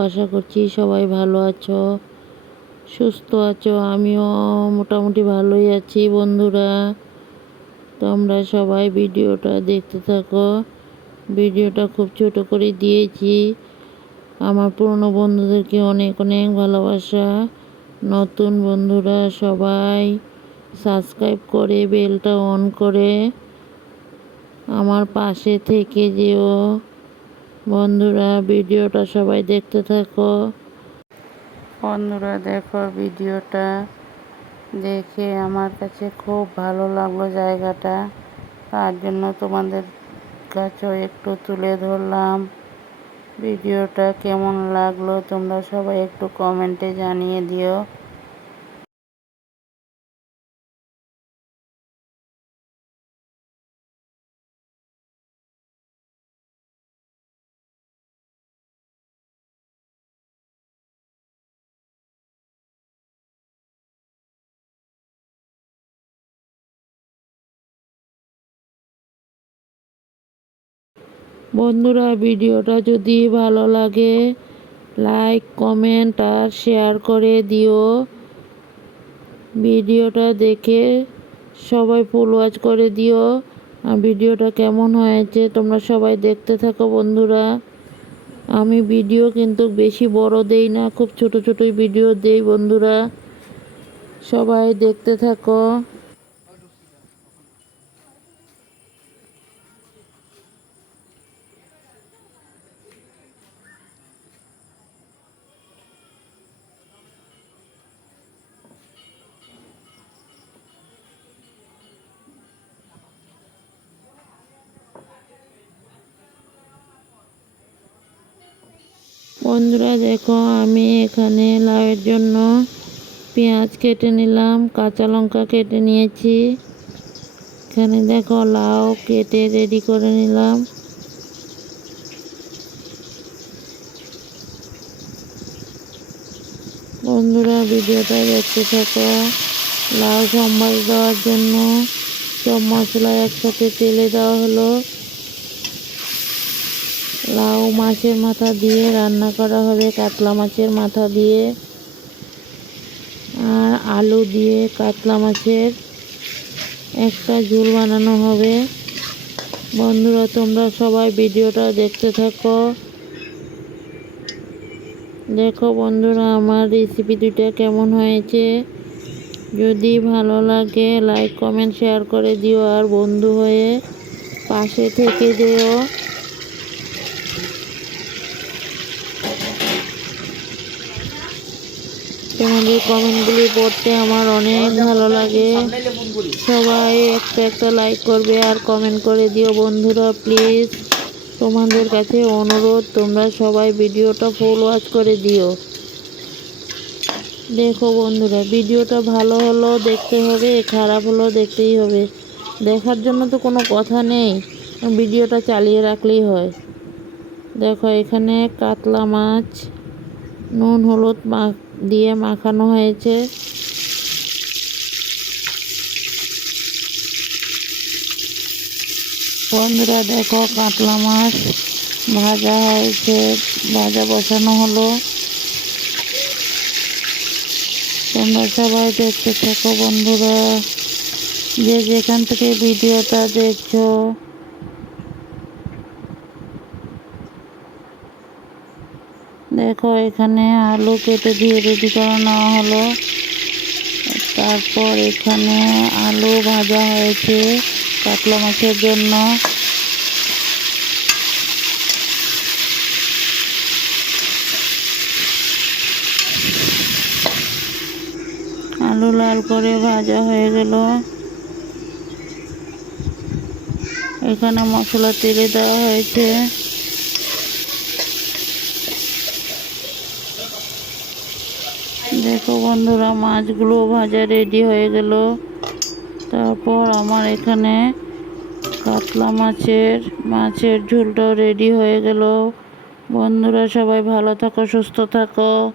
আশা করছি সবাই ভালো আছো, সুস্থ আছো, আমিও মোটামুটি ভালোই আছি বন্ধুরা। তোমরা সবাই ভিডিওটা দেখতে থাকো। ভিডিওটা খুব ছোট করে দিয়েছি। আমার পুরনো বন্ধুদেরকে অনেক অনেক ভালোবাসা। নতুন বন্ধুরা সবাই সাবস্ক্রাইব করে, বেলটা অন করে। আমার পাশে থেকে যেও। বন্ধুরা, ভিডিওটা সবাই দেখতে থাকো। বন্ধুরা, দেখো ভিডিওটা। দেখে আমার কাছে খুব ভালো লাগল জায়গাটা। তার জন্য তোমাদের কাছেও একটু তুলে ধরলাম। ভিডিওটা কেমন লাগল তোমরা সবাই একটু কমেন্টে জানিয়ে দিও। বন্ধুরা, ভিডিওটা যদি ভালো লাগে, লাইক, কমেন্ট আর শেয়ার করে দিও। ভিডিওটা দেখে সবাই ফুল ওয়াচ করে দিও। ভিডিওটা কেমন হয়েছে তোমরা সবাই দেখতে থাকো বন্ধুরা। আমি ভিডিও কিন্তু বেশি বড় দেই না, খুব ছোট ছোটই ভিডিও দেই বন্ধুরা। সবাই দেখতে থাকো। বন্ধুরা, দেখো আমি এখানে লাউয়ের জন্য পেঁয়াজ কেটে নিলাম, কাঁচা লঙ্কা কেটে নিয়েছি। এখানে দেখো লাউ কেটে রেডি করে নিলাম। বন্ধুরা, ভিডিওটা দেখতে থাকো। লাউ সম্বাস দেওয়ার জন্য সব মশলা একসাথে তেলে দেওয়া হলো। লাউ মাছের মাথা দিয়ে রান্না করা হবে, কাতলা মাছের মাথা দিয়ে, আর আলু দিয়ে কাতলা মাছের একটা ঝোল বানানো হবে। বন্ধুরা, তোমরা সবাই ভিডিওটা দেখতে থাকো। দেখো বন্ধুরা, আমার রেসিপি দুইটা কেমন হয়েছে। যদি ভালো লাগে লাইক কমেন্ট শেয়ার করে দিও। আর বন্ধু হয়ে পাশে থেকে যেও। তোমাদের কমেন্টগুলি পড়তে আমার অনেক ভালো লাগে। সবাই একটা একটা লাইক করবে আর কমেন্ট করে দিও বন্ধুরা প্লিজ তোমাদের কাছে অনুরোধ, তোমরা সবাই ভিডিওটা ফুল ওয়াচ করে দিও। দেখো বন্ধুরা, ভিডিওটা ভালো হলো দেখতে হবে, খারাপ হলো দেখতেই হবে। দেখার জন্য তো কোনো কথা নেই, ভিডিওটা চালিয়ে রাখলেই হয়। দেখো এখানে কাতলা মাছ, নুন, হলুদ মাখ দিয়ে মাখানো হয়েছে। বন্ধুরা দেখো কাতলা মাছ ভাজা হয়েছে, ভাজা বসানো হলো। তোমরা সবাই দেখতে থাকো বন্ধুরা। যে যেখান থেকে ভিডিওটা দেখছ দেখো, এখানে আলু কেটে দিয়ে রেডি করে নেওয়া হলো। তারপর এখানে আলু ভাজা হয়েছে কাতলা মাছের জন্য। আলু লাল করে ভাজা হয়ে গেল। এখানে মশলা তেলে দেওয়া হয়েছে। দেখো বন্ধুরা, মাছগুলো ভাজা রেডি হয়ে গেল। তারপর আমার এখানে কাতলা মাছের মাছের ঝোলটাও রেডি হয়ে গেল। বন্ধুরা, সবাই ভালো থাকো, সুস্থ থাকো।